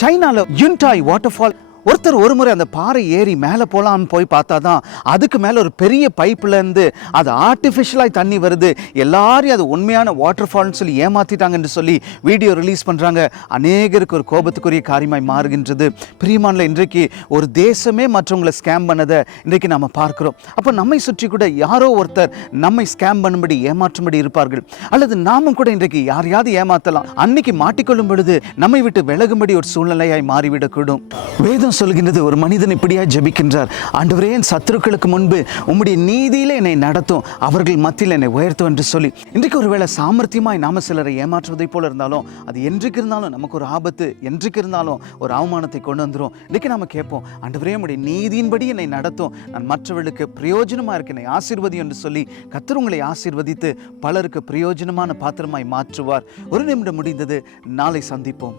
சைனால யுன்டாய் water fall, ஒருத்தர் ஒரு முறை அந்த பாறை ஏறி மேலே போகலான்னு போய் பார்த்தா தான் அதுக்கு மேலே ஒரு பெரிய பைப்லேருந்து அது ஆர்டிஃபிஷியலாக தண்ணி வருது, எல்லாரையும் அது உண்மையான வாட்டர் ஃபால்னு சொல்லி ஏமாற்றிட்டாங்கன்னு சொல்லி வீடியோ ரிலீஸ் பண்ணுறாங்க. அநேகருக்கு ஒரு கோபத்துக்குரிய காரியமாய் மாறுகின்றது. பிரியமானல, இன்றைக்கு ஒரு தேசமே மற்றவங்களை ஸ்கேம் பண்ணதை இன்றைக்கு நம்ம பார்க்குறோம். அப்போ நம்மை சுற்றி கூட யாரோ ஒருத்தர் நம்மை ஸ்கேம் பண்ணும்படி ஏமாற்றும்படி இருப்பார்கள், அல்லது நாமும் கூட இன்றைக்கு யாரையாவது ஏமாற்றலாம். அன்னைக்கு மாட்டிக்கொள்ளும் பொழுது நம்மை விட்டு விலகும்படி ஒரு சூழ்நிலையாய் மாறிவிடக்கூடும். வேதம் சொல்கின்றது, ஒரு மனிதன் இப்படியா ஜெபிக்கின்றார், ஆண்டவரே என் சத்துருக்களுக்கு முன்பு உம்முடைய நீதியிலே என்னை நடத்தும், அவர்கள் மத்தியில் என்னை உயர்த்தும் என்று சொல்லி. இன்றைக்கு ஒருவேளை சாமர்த்தியமாய் நாம சிலரை ஏமாற்றுவதை போல இருந்தாலும் அது என்றைக்கு இருந்தாலும் நமக்கு ஒரு ஆபத்து, என்றைக்கு இருந்தாலும் ஒரு அவமானத்தை கொண்டு வந்துடும். இன்றைக்கு நாம கேட்போம், ஆண்டவரே உம்முடைய நீதியின்படி என்னை நடத்தும், நான் மற்றவர்களுக்கு பிரயோஜனமா இருக்க என்னை ஆசீர்வதி என்று சொல்லி கர்த்தர் உங்களை ஆசீர்வதித்து பலருக்கு பிரயோஜனமான பாத்திரமாய் மாற்றுவார். ஒரு நிமிடம் முடிந்தது. நாளை சந்திப்போம்.